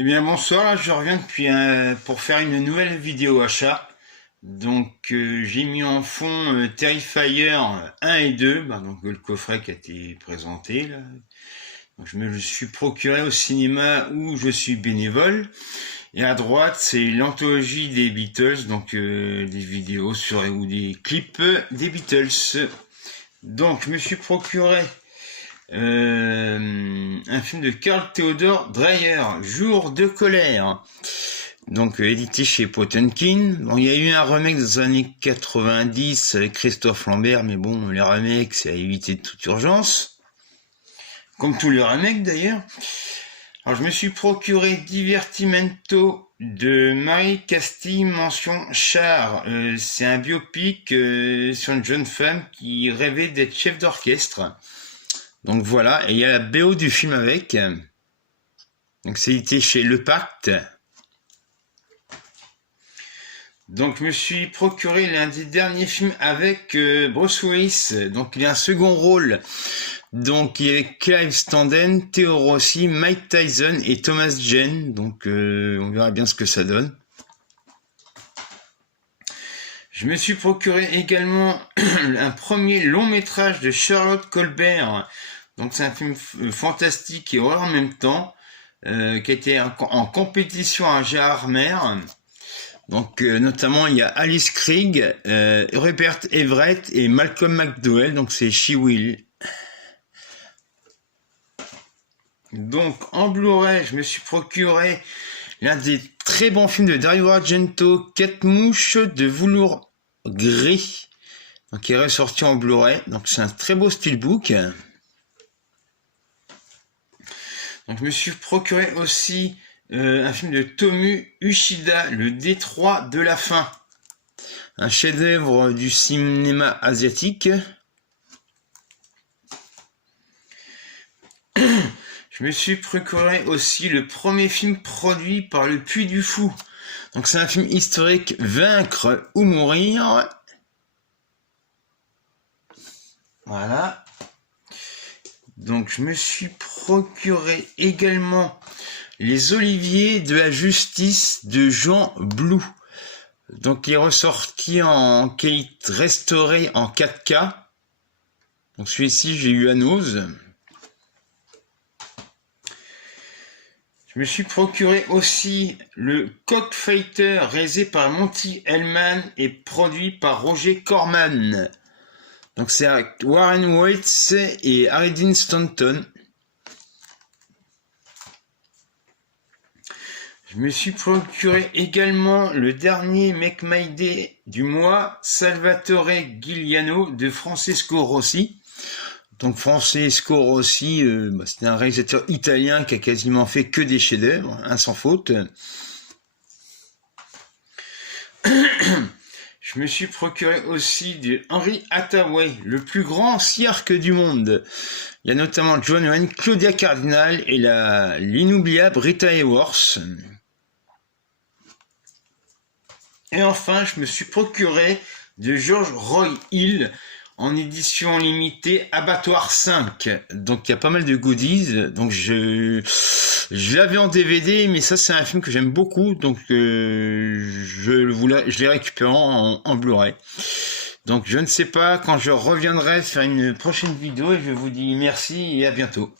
Eh bien bonsoir, là, je reviens pour faire une nouvelle vidéo achat. Donc j'ai mis en fond Terrifier 1 et 2, donc le coffret qui a été présenté là. Donc, je me le suis procuré au cinéma où je suis bénévole. Et à droite c'est l'anthologie des Beatles, donc des vidéos ou des clips des Beatles. Donc je me suis procuré un film de Carl Theodor Dreyer, Jour de colère, donc édité chez Potemkin. Bon, il y a eu un remake dans les années 90 avec Christophe Lambert, mais bon, les remakes c'est à éviter de toute urgence, comme tous les remakes d'ailleurs. Alors je me suis procuré Divertimento de Marie Castille, mention Char. C'est un biopic sur une jeune femme qui rêvait d'être chef d'orchestre. Donc voilà, et il y a la BO du film avec. Donc c'est édité chez Le Pacte. Donc je me suis procuré l'un des derniers films avec Bruce Willis. Donc il y a un second rôle. Donc il y avait Clive Standen, Theo Rossi, Mike Tyson et Thomas Jane. Donc on verra bien ce que ça donne. Je me suis procuré également un premier long métrage de Charlotte Colbert. Donc c'est un film fantastique et horreur en même temps, qui a été en compétition à Gérard Mer. Donc notamment il y a Alice Krige, Rupert Everett et Malcolm McDowell. Donc c'est She-Will. Donc en Blu-ray, je me suis procuré l'un des très bons films de Dario Argento, Quatre mouches de velours gris, donc qui est ressorti en Blu-ray. Donc c'est un très beau steelbook. Donc je me suis procuré aussi un film de Tomu Uchida, Le Détroit de la faim, un chef-d'œuvre du cinéma asiatique. Je me suis procuré aussi le premier film produit par le Puy du Fou. Donc c'est un film historique, Vaincre ou mourir. Voilà. Donc je me suis procuré également Les Oliviers de la justice de Jean Blou. Donc il est ressorti qui est restauré en 4K. Donc celui-ci j'ai eu à Nose. Je me suis procuré aussi le Cockfighter, réalisé par Monty Hellman et produit par Roger Corman. Donc c'est Warren Waits et Harry Dean Stanton. Je me suis procuré également le dernier Make My Day du mois, Salvatore Giuliano de Francesco Rossi. Donc Francesco Rossi, c'est un réalisateur italien qui a quasiment fait que des chefs-d'œuvre, sans faute. Je me suis procuré aussi de Henry Hathaway, le plus grand cirque du monde. Il y a notamment John Wayne, Claudia Cardinal et l'inoubliable Rita Hayworth. Et enfin, je me suis procuré de George Roy Hill, en édition limitée Abattoir 5. Donc il y a pas mal de goodies. Donc je l'avais en DVD, mais ça c'est un film que j'aime beaucoup, donc je l'ai récupéré en Blu-ray. Donc je ne sais pas quand je reviendrai faire une prochaine vidéo, et je vous dis merci et à bientôt.